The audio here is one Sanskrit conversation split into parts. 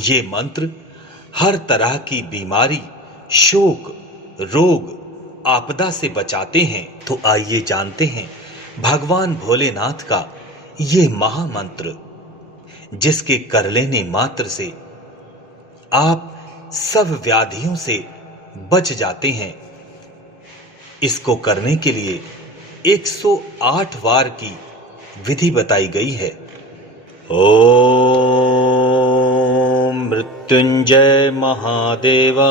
ये मंत्र हर तरह की बीमारी, शोक, रोग, आपदा से बचाते हैं। तो आइए जानते हैं भगवान भोलेनाथ का ये महामंत्र, जिसके कर लेने मात्र से आप सब व्याधियों से बच जाते हैं। इसको करने के लिए 108 वार की विधि बताई गई है। ओम मृत्युंजय महादेवा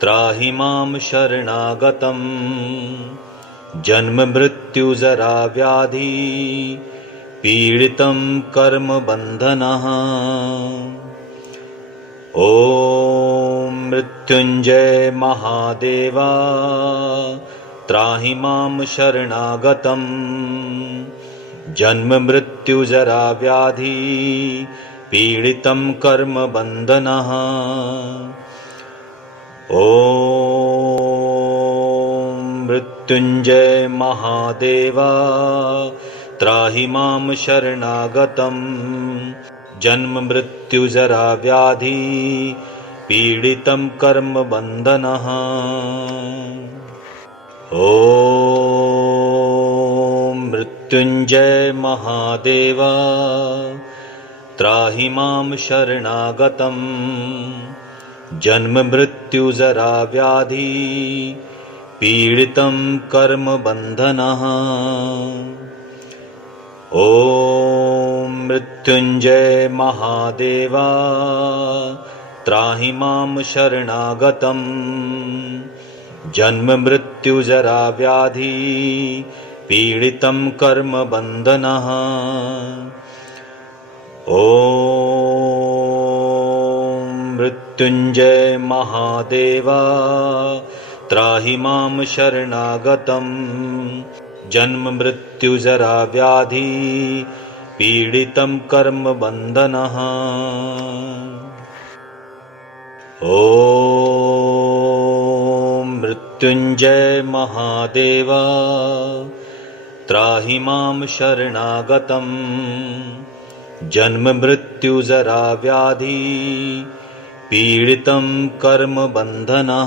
त्राहि मां शरणागतम् जन्म मृत्यु जरा व्याधि पीडितं कर्म बंधनः। ओम मृत्युंजय महादेवा त्राहि मां शरणागतम् जन्म मृत्यु जरा व्याधि पीडितं कर्म बंधनः। ओम मृत्युंजय महादेवा त्राहि मां शरणागतम् जन्म मृत्यु जरा व्याधि पीडितं कर्म बंधनः। ओम मृत्युंजय महादेवा त्राहि मां शरणागतम् जन्म मृत्यु जरा व्याधि पीडितं कर्म बंधनः। ओम मृत्युंजय महादेवा त्राहि मां शरणागतम् जन्म मृत्यु जरा व्याधि पीडितं कर्म बंधनः। ओम मृत्युंजय महादेवा त्राहि मां शरणागतम् जन्म मृत्यु जरा व्याधि पीडितं कर्म बंधनः। ओम मृत्युंजय महादेवा त्राहि मां शरणागतम् जन्म मृत्यु जरा व्याधि पीडितं कर्म बंधनः। ओम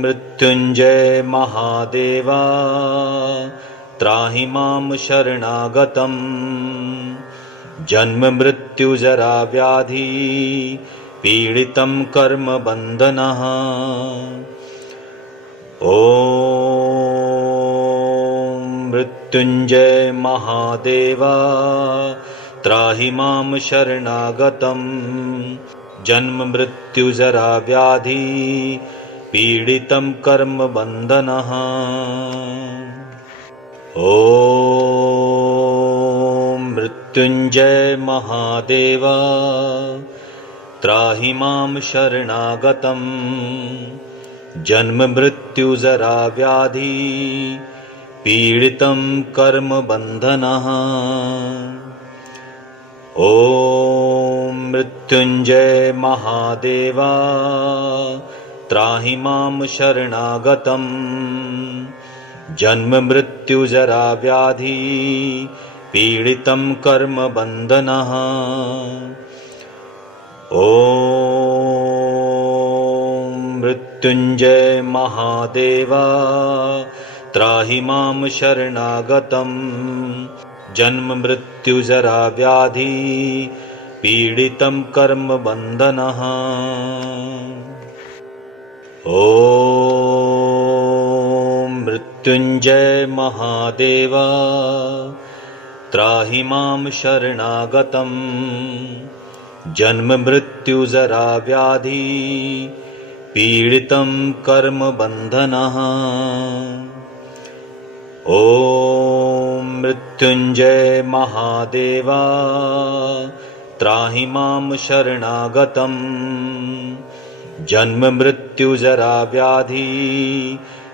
मृत्युंजय महादेवा त्राहि मां शरणागतम् जन्म मृत्यु जरा व्याधि पीडितं कर्म बंधनः। ओम मृत्युंजय महादेवा त्राहि मां शरणागतम् जन्म मृत्यु जरा व्याधि पीडितं कर्म बंधनः। ओम मृत्युंजय महादेवा त्राहि मां शरणागतम् जन्म मृत्यु जरा व्याधि पीडितं कर्म बंधनः। ओम मृत्युंजय महादेवा त्राहि मां शरणागतम् जन्म मृत्यु जरा व्याधि पीडितं कर्म बंधनः। ओम मृत्युंजय महादेवा त्राहि मां शरणागतम् जन्म मृत्यु जरा व्याधि पीडितं कर्म बंधनः। ओम मृत्युंजय महादेवा त्राहि मां शरणागतम् जन्म मृत्यु जरा व्याधि पीडितं कर्म बंधनः। ओम मृत्युंजय महादेवा त्राहि मां शरणागतम् जन्म मृत्यु जरा व्याधि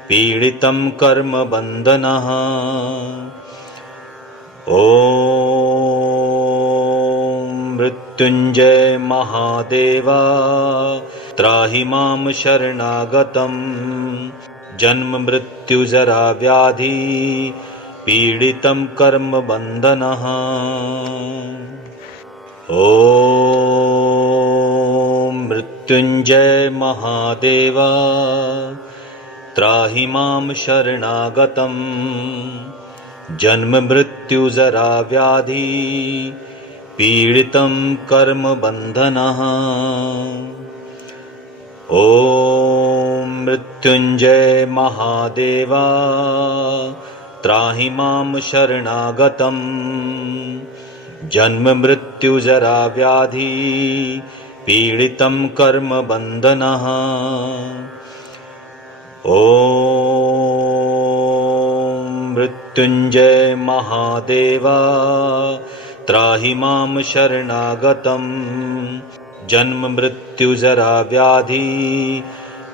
पीडितं कर्म बंधनः। ओम मृत्युंजय महादेवा त्राहि मां शरणागतम् जन्म मृत्यु जरा व्याधि पीडितं कर्म बन्धनः। ॐ मृत्युञ्जय महादेव त्राहि मां शरणागतं जन्म मृत्यु जरा व्याधि पीडितं कर्म बन्धनः। ॐ मृत्युञ्जय महादेव त्राहि मां शरणागतं जन्म मृत्यु जरा व्याधि पीडितं कर्म बन्धनः। ॐ मृत्युञ्जय महादेव त्राहि मां शरणागतं जन्म मृत्यु जरा व्याधि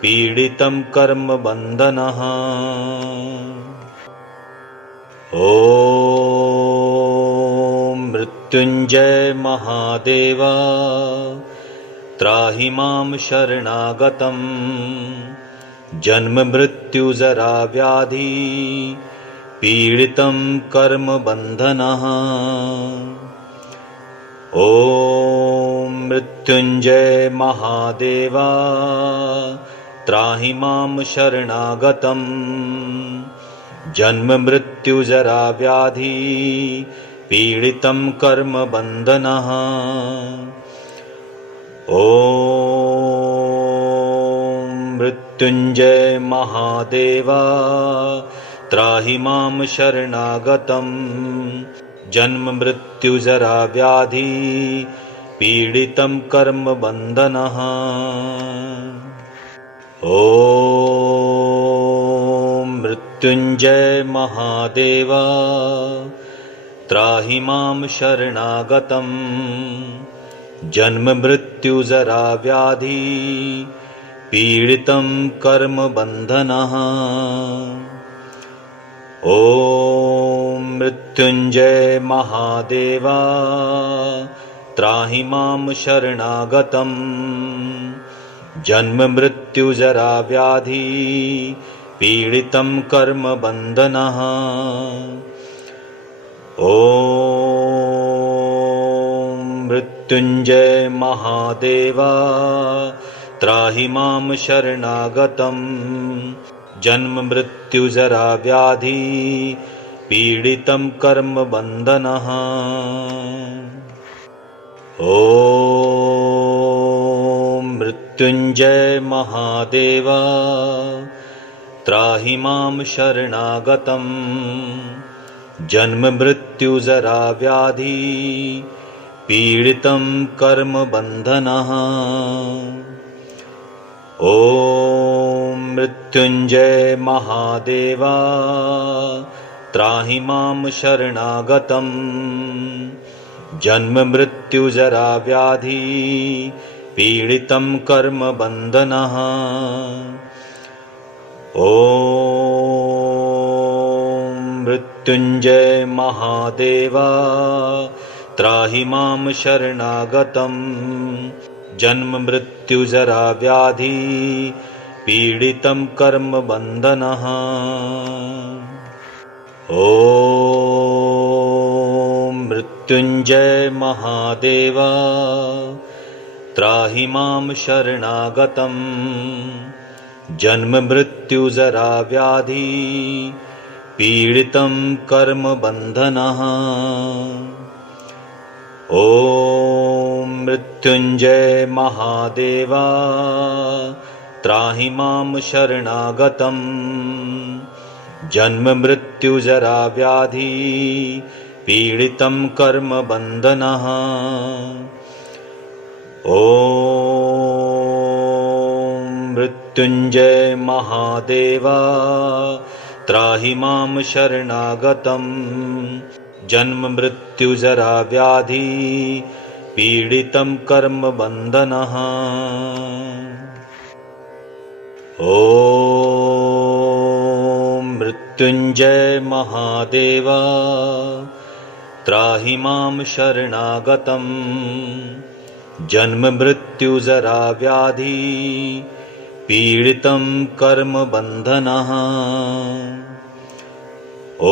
पीडितं कर्म बन्धनः। ॐ मृत्युञ्जय महादेव त्राहि मां शरणागतं जन्म मृत्यु जरा व्याधि पीडितं कर्म बन्धनः। ॐ मृत्युञ्जय महादेव त्राहि मां शरणागतं जन्म मृत्यु जरा व्याधि पीडितं कर्म बन्धनः। ॐ मृत्युञ्जय महादेव त्राहि मां शरणागतं जन्म मृत्यु जरा व्याधि पीडितं कर्म बन्धनः। ॐ मृत्युञ्जय महादेव त्राहि मां शरणागतं जन्म मृत्यु जरा व्याधि पीडितं कर्म बन्धनः। ॐ मृत्युञ्जय महादेव त्राहि मां शरणागतं जन्म मृत्यु जरा व्याधि पीडितं कर्म बन्धनः। ॐ मृत्युञ्जय महादेव त्राहि मां शरणागतं जन्म मृत्यु जरा व्याधि पीडितं कर्म बन्धनः। ॐ मृत्युञ्जय महादेव त्राहि मां शरणागतं जन्म मृत्यु जरा व्याधि पीडितं कर्म बन्धनः। ॐ मृत्युञ्जय महादेव त्राहि मां शरणागतं जन्म मृत्यु जरा व्याधि पीडितं कर्म बन्धनः। ॐ मृत्युञ्जय महादेव त्राहि मां शरणागतं जन्म मृत्यु जरा व्याधि पीडितं कर्म बन्धनः। ॐ मृत्युञ्जय महादेव त्राहि मां शरणागतं जन्म मृत्यु जरा व्याधि पीडितं कर्म बन्धनः। ॐ मृत्युञ्जय महादेव त्राहि मां शरणागतं जन्म मृत्यु जरा व्याधि पीडितं कर्म बन्धनः। ॐ मृत्युञ्जय महादेव त्राहि मां शरणागतं जन्म मृत्यु जरा व्याधि पीडितं कर्म बन्धनः। ॐ मृत्युञ्जय महादेव त्राहि मां शरणागतं जन्म मृत्यु जरा व्याधि पीडितं कर्म बन्धनः। ॐ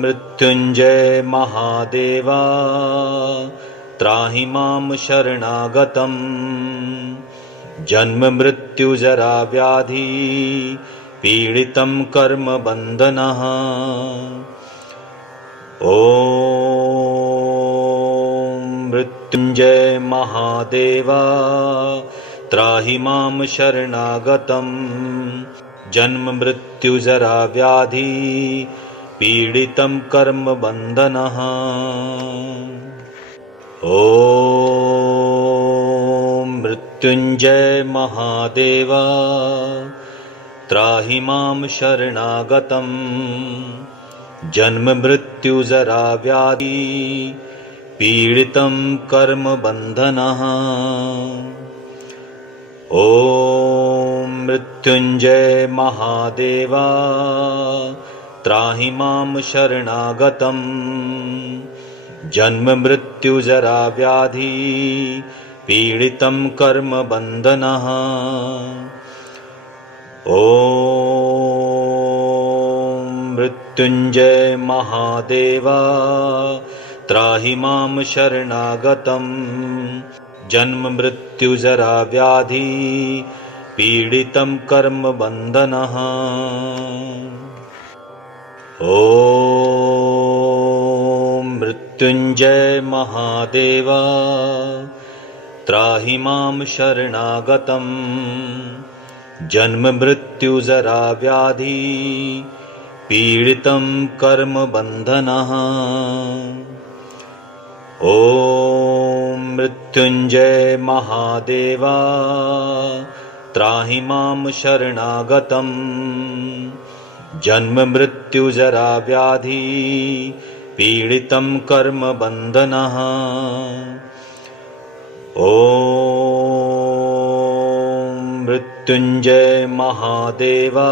मृत्युंजय महादेवा त्राहि मां शरणागतम् जन्म मृत्यु जरा व्याधि पीडितं कर्म बन्धनः ॐ मृत्युंजय महादेवा त्राहि मां शरणागतम् जन्म मृत्यु जरा व्याधि पीडितं कर्म बन्धनः ॐ मृत्युंजय महादेवा त्राहि मां शरणागतम् जन्म मृत्यु जरा व्याधि पीडितं कर्म बन्धनः ॐ मृत्युंजय महादेवा त्राहि मां शरणागतम् जन्म मृत्यु जरा व्याधि पीडितं कर्म बन्धनः ॐ मृत्युंजय महादेवा त्राहि मां शरणागतम् जन्म मृत्यु जरा व्याधि पीडितं कर्म बन्धनः ॐ मृत्युंजय महादेवा त्राहि मां शरणागतम् जन्म मृत्यु जरा व्याधि पीडितं कर्म बन्धनः ॐ मृत्युंजय महादेवा त्राहि मां शरणागतम् जन्म मृत्यु जरा व्याधि पीडितं कर्म बन्धनः ॐ मृत्युंजय महादेवा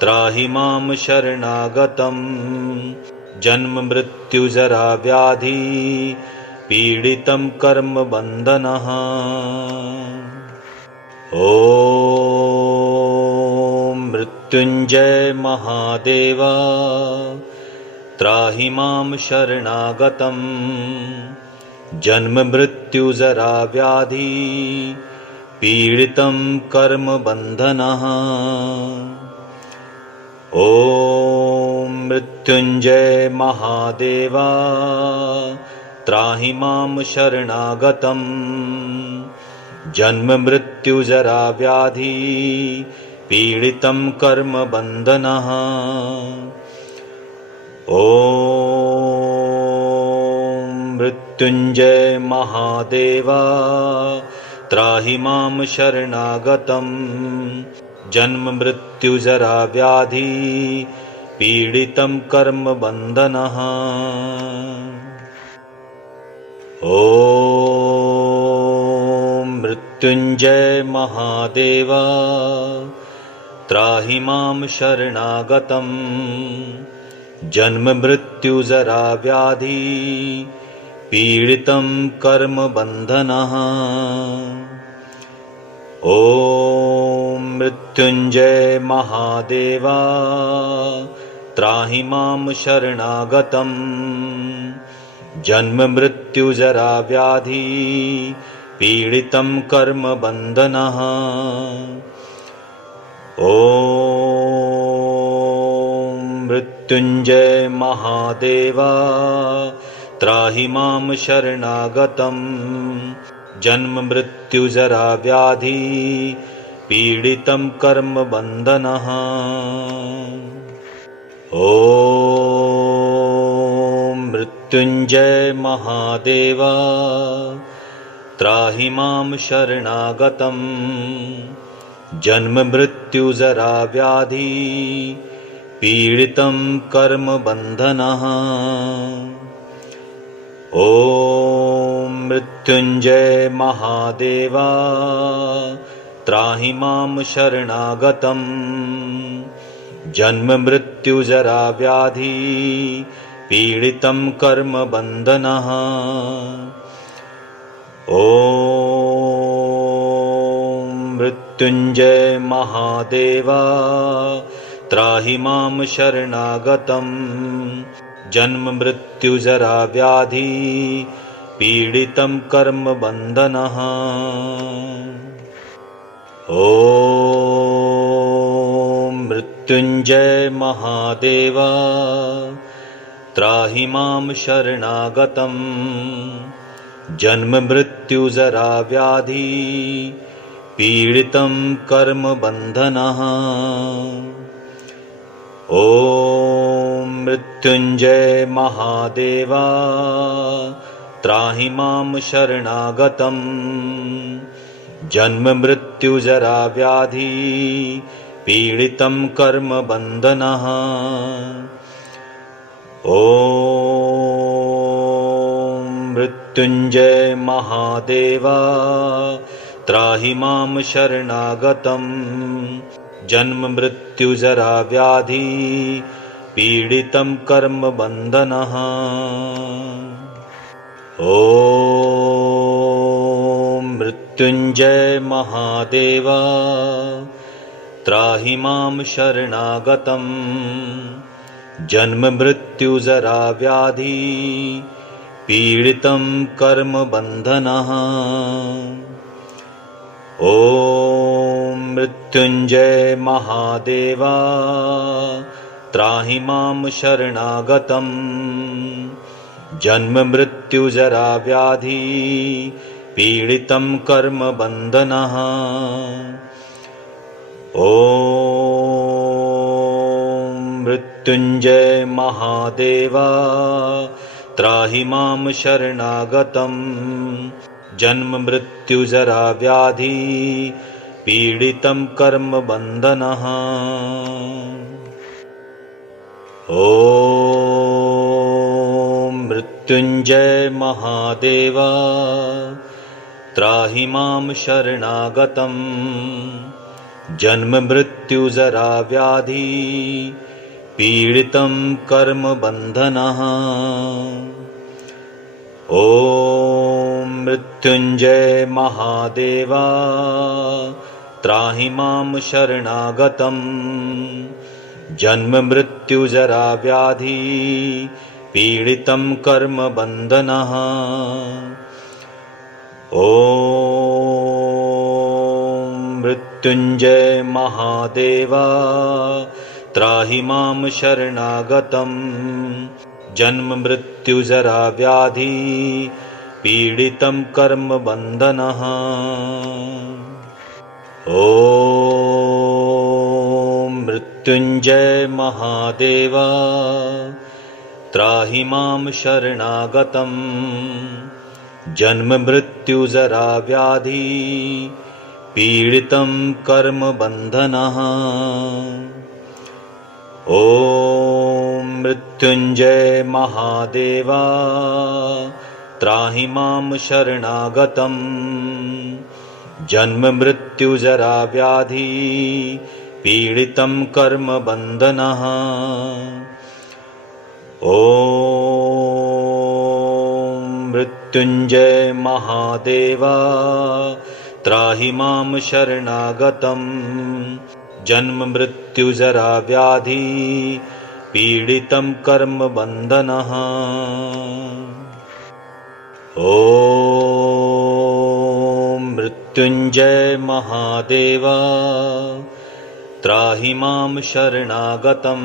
त्राहि मां शरणागतम् जन्म मृत्यु जरा व्याधि पीडितं कर्म बन्धनः ॐ मृत्युंजय महादेवा त्राहि मां शरणागतम् जन्म मृत्यु जरा व्याधि पीडितं कर्म बन्धनः ॐ मृत्युंजय महादेवा त्राहि मां शरणागतम् जन्म मृत्यु जरा व्याधि पीडितं कर्म बन्धनः ॐ मृत्युंजय महादेवा त्राहि मां शरणागतम् जन्म मृत्यु जरा व्याधि पीडितं कर्म बन्धनः ॐ मृत्युंजय महादेवा त्राहि मां शरणागतम् जन्म मृत्यु जरा व्याधि पीडितं कर्म बन्धनः ॐ मृत्युंजय महादेवा त्राहि मां शरणागतम् जन्म मृत्यु जरा व्याधि पीडितं कर्म बन्धनः ॐ मृत्युंजय महादेवा त्राहि मां शरणागतम् जन्म मृत्यु जरा व्याधि पीडितं कर्म बन्धनः ॐ मृत्युंजय महादेवा त्राहि मां शरणागतम् जन्म मृत्यु जरा व्याधि पीडितं कर्म बन्धनः ॐ मृत्युंजय महादेवा त्राहि मां शरणागतम् जन्म मृत्यु जरा व्याधि पीडितं कर्म बन्धनः ॐ मृत्युंजय महादेवा त्राहि मां शरणागतं जन्म मृत्यु जरा व्याधि पीडितं कर्म बन्धनः। ॐ मृत्युञ्जय महादेव त्राहि मां शरणागतं जन्म मृत्यु जरा व्याधि पीडितं कर्म बन्धनः। ॐ मृत्युञ्जय महादेव त्राहि मां शरणागतं जन्म मृत्यु जरा व्याधि पीडितं कर्म बन्धनः। ॐ मृत्युञ्जय महादेव त्राहि मां शरणागतं जन्म मृत्यु जरा व्याधि पीडितं कर्म बन्धनः। ॐ मृत्युञ्जय महादेव त्राहि मां शरणागतं जन्म मृत्यु जरा व्याधि पीडितं कर्म बन्धनः। ॐ मृत्युञ्जय महादेव त्राहि मां शरणागतं जन्म मृत्यु जरा व्याधि पीडितं कर्म बन्धनः। ॐ मृत्युञ्जय महादेव त्राहि मां शरणागतं जन्म मृत्यु जरा व्याधि पीडितं कर्म बन्धनः। ॐ मृत्युञ्जय महादेव त्राहि मां शरणागतं जन्म मृत्यु जरा व्याधि पीडितं कर्म बन्धनः। ॐ मृत्युञ्जय महादेव त्राहि मां शरणागतं जन्म मृत्यु जरा व्याधि पीडितं कर्म बन्धनः। ॐ मृत्युञ्जय महादेव त्राहि मां शरणागतं जन्म मृत्यु जरा व्याधि पीडितं कर्म बन्धनः। ॐ मृत्युञ्जय महादेव त्राहि मां शरणागतं जन्म मृत्यु जरा व्याधि पीडितं कर्म बन्धनः। ॐ मृत्युञ्जय महादेव त्राहि मां शरणागतं जन्म मृत्यु जरा व्याधि पीडितं कर्म बन्धनः। ॐ मृत्युञ्जय महादेव त्राहि मां शरणागतं जन्म मृत्यु जरा व्याधि पीडितं कर्म बन्धनः। ॐ मृत्युञ्जय महादेव त्राहि मां शरणागतं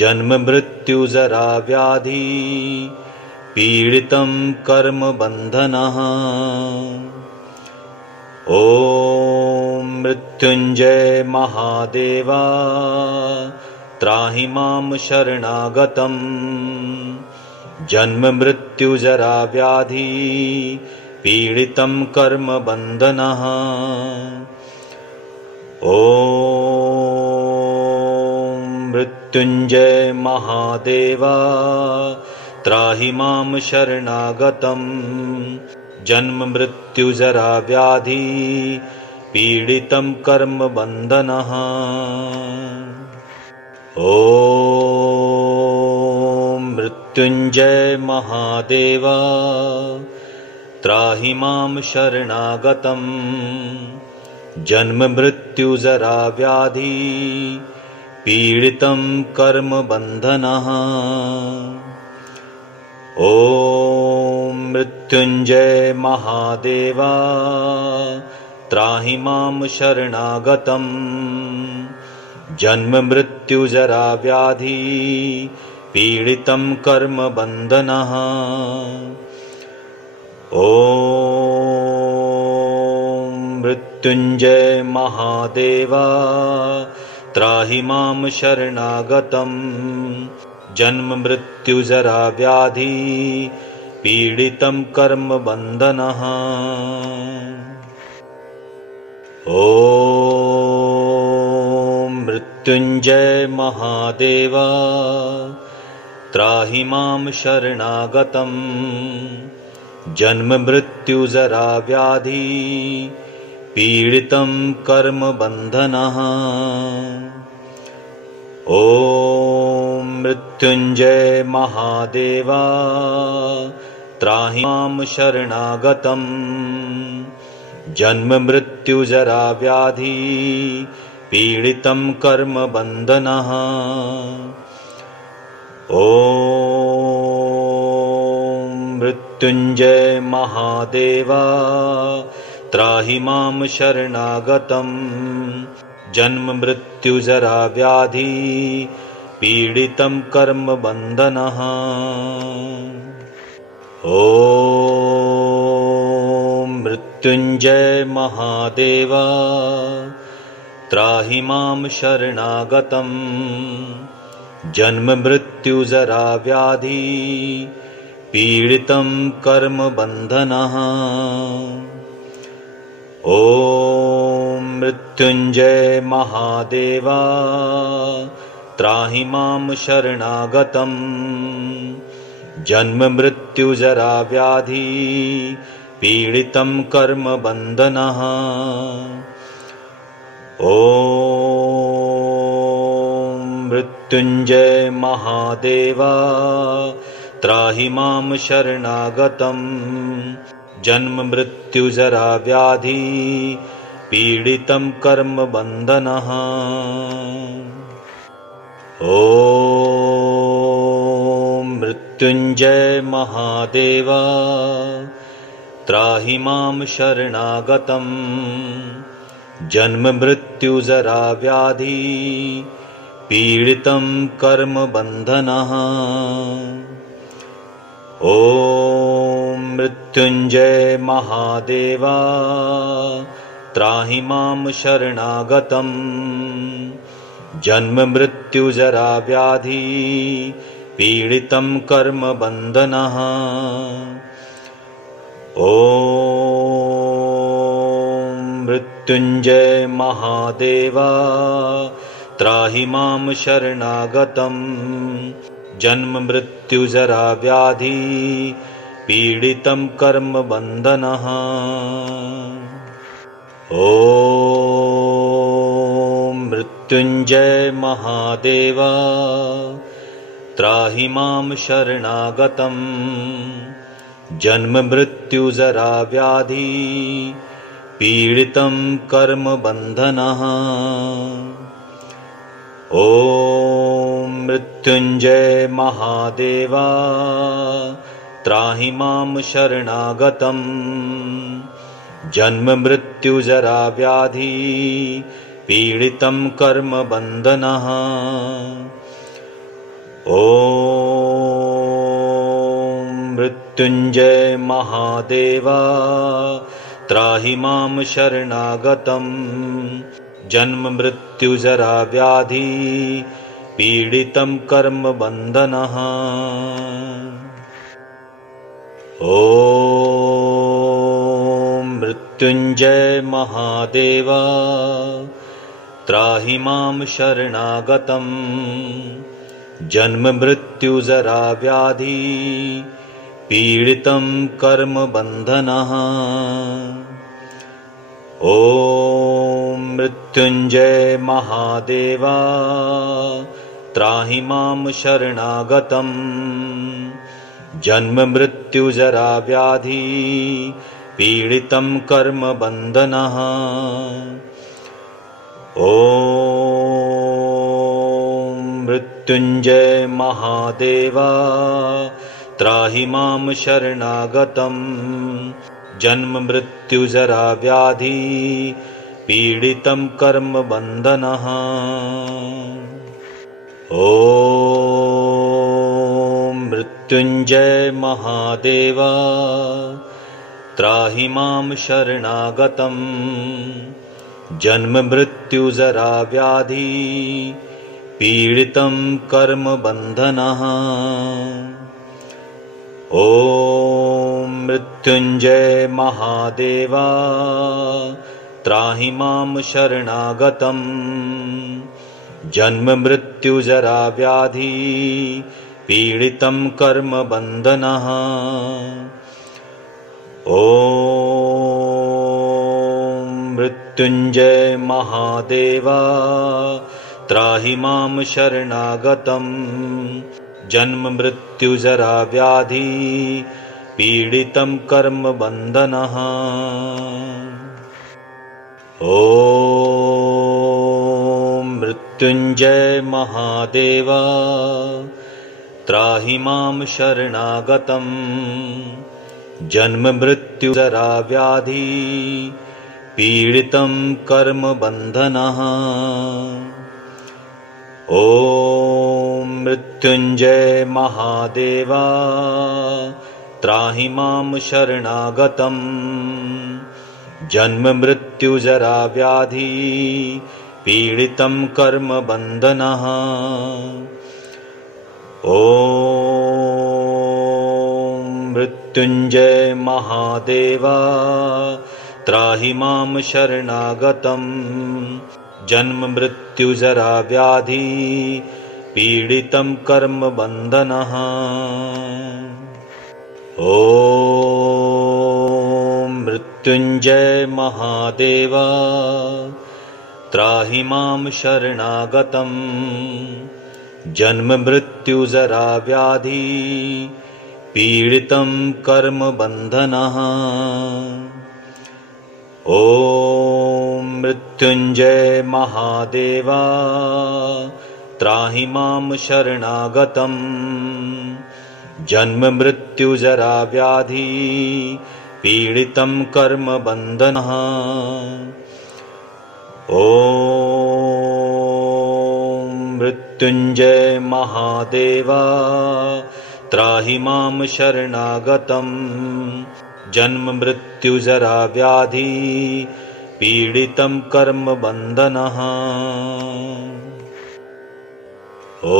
जन्म मृत्यु जरा व्याधि पीडितं कर्म बन्धनः। ॐ मृत्युञ्जय महादेव त्राहि मां शरणागतं जन्म मृत्यु जरा व्याधि पीडितं कर्म बन्धनः। ॐ मृत्युञ्जय महादेव त्राहि मां शरणागतं जन्म मृत्यु जरा व्याधि पीडितं कर्म बन्धनः। ॐ मृत्युञ्जय महादेव त्राहि मां शरणागतं जन्म मृत्यु मृत्युजरा व्याधि पीडितं कर्म बन्धनः। ॐ मृत्युञ्जय महादेवा त्राहि मां शरणागतं। जन्म मृत्युजरा व्याधि पीडितं कर्म बन्धनः। ॐ मृत्युञ्जय महादेवा त्राहि मां शरणागतं। जन्म मृत्युजरा व्याधि पीडितं कर्म बन्धनः। ॐ मृत्युञ्जय महादेवा त्राहि मां शरणागतं। जन्म मृत्युजरा व्याधि पीडितं कर्म बन्धनः। ॐ मृत्युञ्जय महादेवा त्राहि मां शरणागतं। जन्म मृत्युजरा व्याधि पीडितं कर्म बन्धनः। ॐ मृत्युञ्जय महादेवा त्राहि मां शरणागतं। जन्म मृत्युजरा व्याधि पीडितं कर्म बन्धनः। ॐ मृत्युञ्जय महादेवा त्राहि मां शरणागतं। जन्म मृत्युजरा व्याधि पीडितं कर्म बन्धनः। ॐ मृत्युञ्जय महादेवा त्राहि मां शरणागतं। जन्म मृत्युजरा व्याधि पीडितं कर्म बन्धनः। ॐ मृत्युञ्जय महादेवा त्राहि मां शरणागतं। जन्म मृत्युजरा व्याधि पीडितं कर्म बन्धनः। ॐ मृत्युञ्जय महादेवा त्राहि मां शरणागतं। जन्म मृत्युजरा व्याधि पीडितं कर्म बन्धनः। ॐ मृत्युञ्जय महादेवा त्राहि मां शरणागतं। जन्म मृत्युजरा व्याधि पीडितं कर्म बन्धनः। ॐ मृत्युञ्जय महादेवा त्राहि मां शरणागतं। जन्म मृत्युजरा व्याधि पीडितं कर्म बन्धनः। ॐ मृत्युञ्जय महादेवा त्राहि मां शरणागतं। जन्म मृत्युजरा व्याधि पीडितं कर्म बन्धनः। ॐ मृत्युञ्जय महादेवा त्राहि मां शरणागतं। जन्म मृत्युजरा व्याधि पीडितं कर्म बन्धनः। ॐ मृत्युञ्जय महादेवा त्राहि मां शरणागतं। जन्म मृत्युजरा व्याधि पीडितं कर्म बन्धनः। ॐ मृत्युञ्जय महादेवा त्राहि मां शरणागतं। जन्म मृत्युजरा व्याधि पीडितं कर्म बन्धनः। ॐ मृत्युञ्जय महादेवा त्राहि मां शरणागतं। जन्म मृत्युजरा व्याधि पीडितं कर्म बन्धनः। ॐ मृत्युञ्जय महादेवा त्राहि मां शरणागतं जन्म मृत्यु जरा व्याधि पीडितं कर्म बन्धनः। ॐ मृत्युञ्जय महादेवा त्राहि मां शरणागतं जन्म मृत्यु जरा व्याधि पीडितं कर्म बन्धनः। ॐ मृत्युञ्जय महादेवा त्राहि मां शरणागतं जन्म मृत्यु जरा व्याधि पीडितं कर्म बन्धनः। ॐ मृत्युञ्जय महादेवा त्राहि मां शरणागतं जन्म मृत्यु जरा व्याधि पीडितं कर्म बन्धनः। ॐ मृत्युञ्जय महादेवा त्राहि मां शरणागतं जन्म मृत्यु जरा व्याधि पीडितं कर्म बन्धनः। ॐ मृत्युञ्जय महादेवा त्राहि मां शरणागतं जन्म मृत्यु जरा व्याधि पीडितं कर्म बन्धनः। ॐ मृत्युञ्जय महादेवा त्राहि मां शरणागतं जन्म मृत्यु जरा व्याधि पीडितं कर्म बन्धनः। ॐ मृत्युञ्जय महादेवा त्राहि मां शरणागतं जन्म मृत्यु जरा व्याधि पीडितं कर्म बन्धनः। ॐ मृत्युञ्जय महादेवा त्राहि मां शरणागतं जन्म मृत्यु जरा व्याधि पीडितं कर्म बन्धनः। ॐ मृत्युञ्जय महादेवा त्राहि मां शरणागतं जन्म मृत्यु जरा व्याधि पीडितं कर्म बन्धनः। ॐ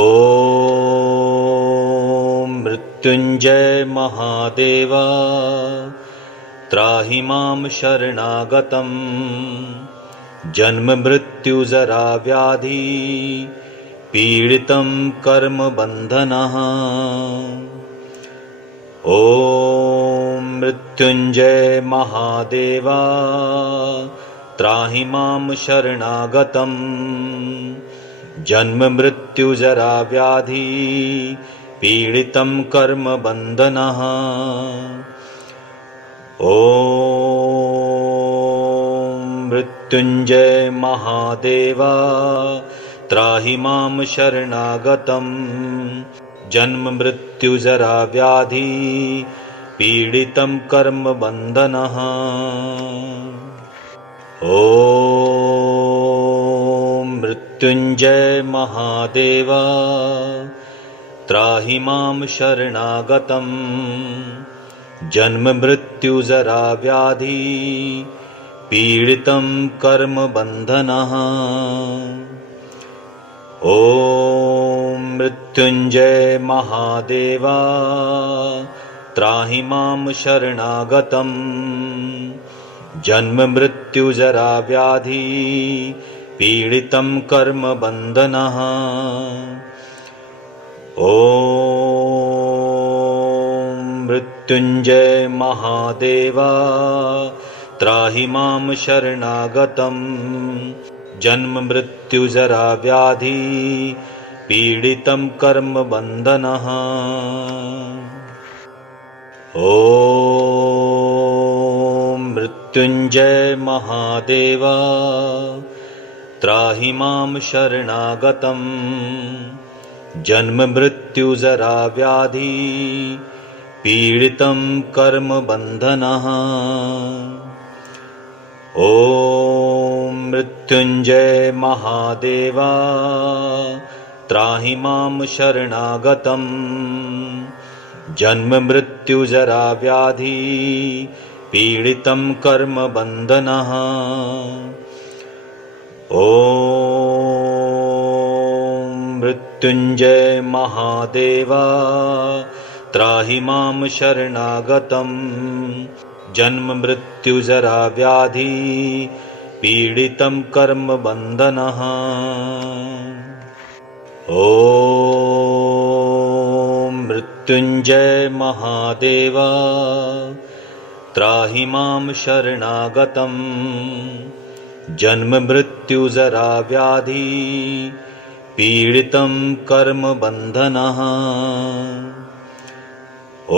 मृत्युञ्जय महादेवा त्राहि मां शरणागतं जन्म मृत्यु जरा व्याधि पीडितं कर्म बन्धनः। ॐ मृत्युञ्जय महादेवा त्राहि मां शरणागतं जन्म मृत्यु जरा व्याधि पीडितं कर्म बन्धनः। ॐ मृत्युञ्जय महादेवा त्राहि मां शरणागतं जन्म मृत्यु जरा व्याधि पीडितं कर्म बन्धनः। ॐ मृत्युञ्जय महादेवा त्राहि मां शरणागतं जन्म मृत्यु जरा व्याधि पीडितं कर्म बन्धनः। ॐ मृत्युञ्जय महादेवा त्राहि मां शरणागतं जन्म मृत्यु जरा व्याधि पीडितं कर्म बन्धनः। ॐ मृत्युञ्जय महादेवा त्राहि मां शरणागतं जन्म मृत्यु जरा व्याधि पीडितं कर्म बन्धनः। ॐ मृत्युञ्जय महादेवा त्राहि मां शरणागतं जन्म मृत्यु जरा व्याधि पीडितं कर्म बन्धनः। ॐ मृत्युञ्जय महादेवा त्राहि मां शरणागतं जन्म मृत्यु जरा व्याधि पीडितं कर्म बन्धनः। ॐ मृत्युञ्जय महादेवा त्राहि मां शरणागतं जन्म मृत्यु जरा व्याधि पीडितं कर्म बन्धनः। ॐ मृत्युञ्जय महादेवा त्राहि मां शरणागतं जन्म मृत्यु जरा व्याधि पीडितं कर्म बन्धनः।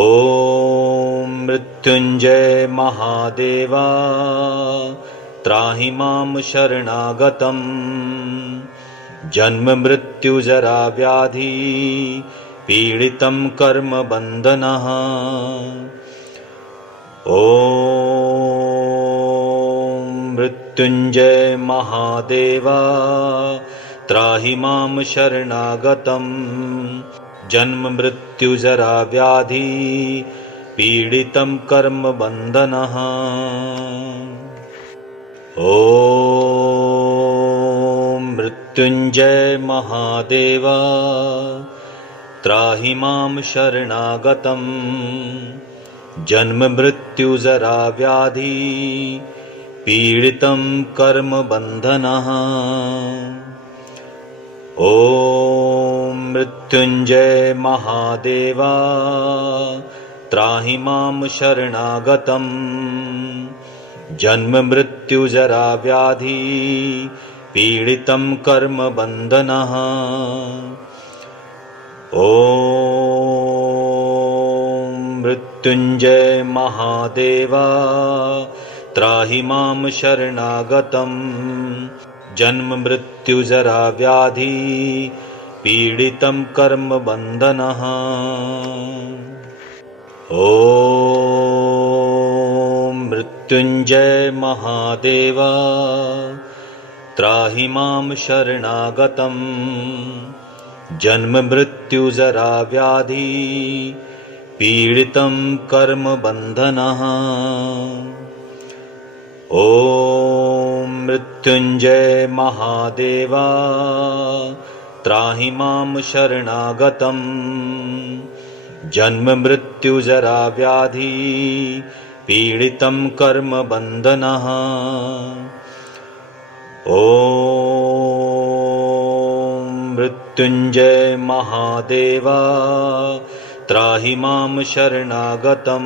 ॐ मृत्युञ्जय महादेवा त्राहि मां शरणागतं जन्म मृत्यु जरा व्याधि पीडितं कर्म बन्धनः। ॐ मृत्युञ्जय महादेवा त्राहि मां शरणागतं जन्म मृत्यु जरा व्याधि पीडितं कर्म बन्धनः। ॐ मृत्युञ्जय महादेवा त्राहि मां शरणागतं जन्म मृत्यु जरा व्याधि पीडितं कर्म बन्धनः। ॐ मृत्युञ्जय महादेवा त्राहि मां शरणागतं जन्म मृत्यु जरा व्याधि पीडितं कर्म बन्धनः। ॐ मृत्युञ्जय महादेवा त्राहि मां शरणागतं जन्म मृत्यु जरा व्याधि पीडितं कर्म बन्धनः। ॐ मृत्युञ्जय महादेवा त्राहि मां शरणागतं जन्म मृत्यु जरा व्याधि पीडितं कर्म बन्धनः। ॐ मृत्युञ्जय महादेवा त्राहि मां शरणागतं जन्म मृत्यु जरा व्याधि पीडितं कर्म बन्धनः। ॐ मृत्युञ्जय महादेवा त्राहि मां शरणागतं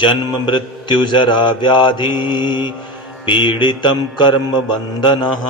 जन्म मृत्यु जरा व्याधि पीडितं कर्म बन्धनः।